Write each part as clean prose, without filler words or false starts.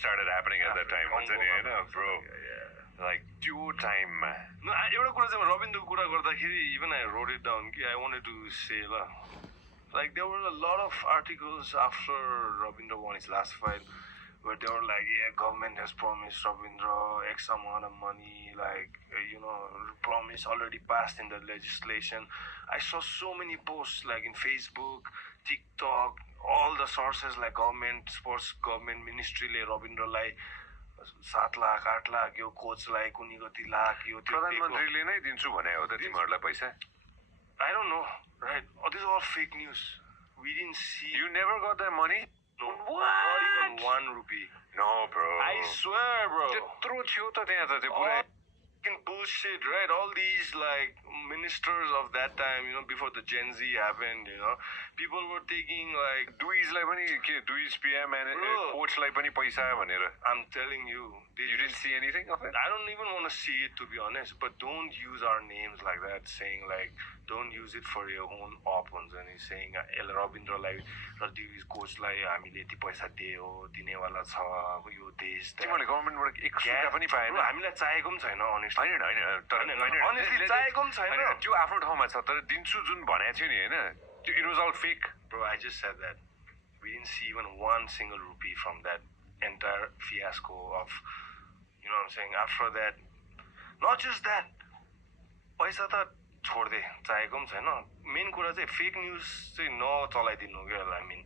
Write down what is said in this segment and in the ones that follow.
started happening at that time. हुन्छ नि हैन bro. Like त्यो टाइममा No, एउटा कुरा चाहिँ रविन्द्रको कुरा गर्दाखेरि even I wrote it down कि I wanted to say ल like there were a lot of articles after Ravindra won his last fight where they were like, yeah, government has promised Ravindra X amount of money, like, promise already passed in the legislation. I saw so many posts like in Facebook, TikTok, all the sources like government, sports government ministry ले Ravindra लाई 7 लाख 8 लाख यो कोचलाई कुनी कति लाख यो प्रधानमन्त्रीले नै दिन्छु भने हो त तिमीहरुलाई पैसा I don't know, right? Oh, this is all fake news. We didn't see. You never got that money? No. What? Not even 1 rupee. No, bro. I swear, bro. त्यत्रो थियो त त्यहाँ त त्यो पुरै Fucking bullshit, right? All these like ministers of that time, before the Gen Z happened, people were taking like दुईजलाई पनि के दुईज PM and कोचलाई पनि पैसा भनेर I'm telling you, you didn't see anything of it? I don't even want to see it, to be honest, but don't use our names like that, saying like don't use it for your own opponents. And he's saying El Ravindra like Radi's coach like हामीले यति पैसा दियो दिनेवाला छ यो देश तिमीले गभर्नमेन्टबाट एक रुपैयाँ पनि पाएन हामीलाई चाहेको पनि छैन honestly हैन तर honestly चाहेको पनि छैन त्यो आफ्नो ठाउँमा छ तर दिन्छु जुन भनेको थियो नि हैन त्यो it was all fake. Bro, I just said that we didn't see even 1 single rupee from that entire fiasco of, you know what I'm saying, after that. Not just that, पैसा त छोड्दे चाहेको पनि छैन मेन कुरा चाहिँ fake news चाहिँ नचलाइदिनु क्या I mean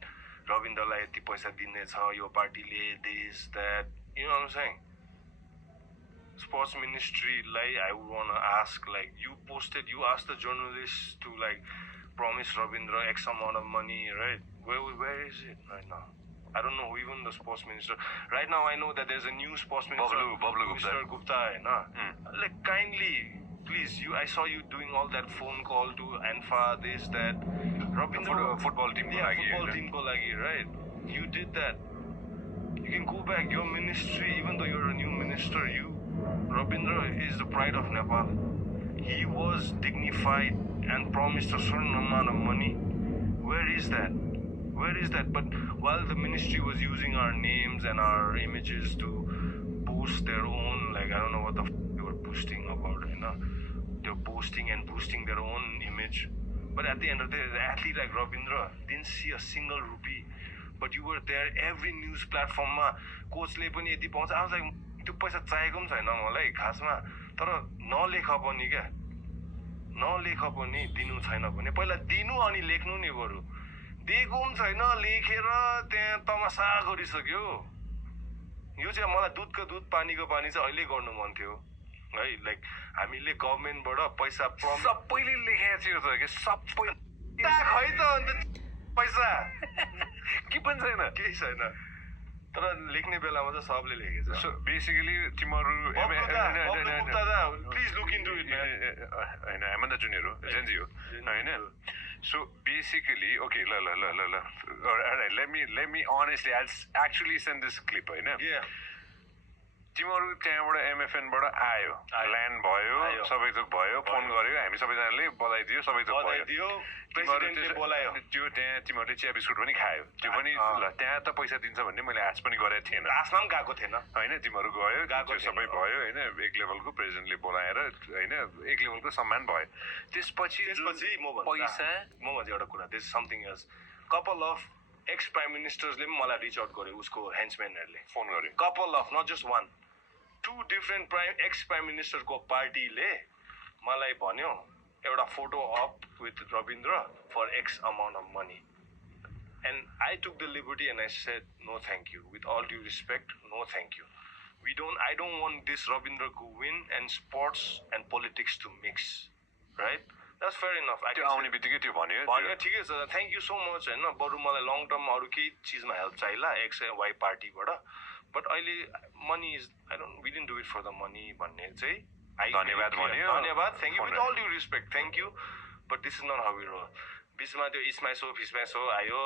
रविन्द्रलाई यति पैसा दिनेछ यो पार्टीले this that, you know what I'm saying. Sports ministry like I would want to ask like you asked the journalists to like promise Ravindra X amount of money, right? Where is it right now? I don't know even the sports minister. Right now I know that there's a new sports minister, Bablu Mr. Gupta, like kindly, please, I saw you doing all that phone call to ANFA, this, that. Ravindra, football team ko lagi, right? You did that. You can go back, your ministry, even though you're a new minister, Ravindra is the pride of Nepal. He was dignified and promised a certain amount of money. Where is that? Where is that? But while the ministry was using our names and our images to boost their own, like I don't know what the they were boosting about, they're boosting and boosting their own image. But at the end of the day, the athlete like Ravindra didn't see a single rupee. But you were there, every news platform, coach le pani yati paउँछ. I was like, त्यो पैसा चाहिएको पनि छैन मलाई खासमा तर नलेख पनि क्या नलेख पनि दिनु छैन भने पहिला दिनु अनि लेख्नु नि बरु दिएको पनि छैन लेखेर त्यहाँ तमासा गरिसक्यो यो चाहिँ मलाई दुधको दुध पानीको पानी चाहिँ अहिले गर्नु मन थियो है लाइक हामीले गभर्नमेन्टबाट पैसा सबैले लेखेको थियो त के सबै खै त अन्त पैसा के पनि छैन केही छैन तर लेख्ने बेलामा चाहिँ सबले लेखेछ सो बेसिकली तिमीहरु प्लिज लुक इन्टु इट हैन हेमन्त जुनियर हो जेन्जी हो हैन सो बेसिकली ओके ल alright let me honestly I'll actually send this clip हैन तिमीहरु त्यहाँबाट MFN बाट आयो ल्यान्ड भयो सबै थोक भयो फोन गर्यो हामी सबैजनाले बधाई दियो सबै थोक भयो प्रेसिडेन्टले बोलायो त्यो त्यहाँ तिमीहरुले चिया बिस्कुट पनि खायो त्यो पनि ल त्यहाँ त पैसा दिन्छ भन्ने मैले आश पनि गरेको थिएन आशमा पनि गएको थिएन हैन तिमीहरु गयो गएको सबै भयो हैन एक लेभलको प्रेसिडेन्टले बोलाएर हैन एक लेभलको सम्मान भयो त्यसपछि पैसा म भन्छ एउटा कुरा this something else couple of ex prime मिनिस्टर्सले पनि मलाई रिच आउट गर्यो उसको हेन्चम्यानहरुले फोन गर्यो couple of not just one two different ex prime मिनिस्टरको पार्टीले मलाई भन्यो एउटा photo op with Rabindra for X amount of money and I took the liberty and I said no thank you with all due respect no thank you I don't want this Ravindra to win and sports and politics to mix, right? That's fair enough. त्यो आउने बित्तिकै त्यो भन्यो ठिकै छ thank you so much हैन बरु मलाई लङ टर्म अरू केही चिजमा हेल्प चाहिला एक्स वाइ पार्टीबाट बट अहिले money is we didn't do it for the money भन्ने चाहिँ धन्यवाद भन्यो धन्यवाद thank you with all due respect thank you but this is not how we roll बिचमा त्यो इस्माइसो फिस्माइसो आयो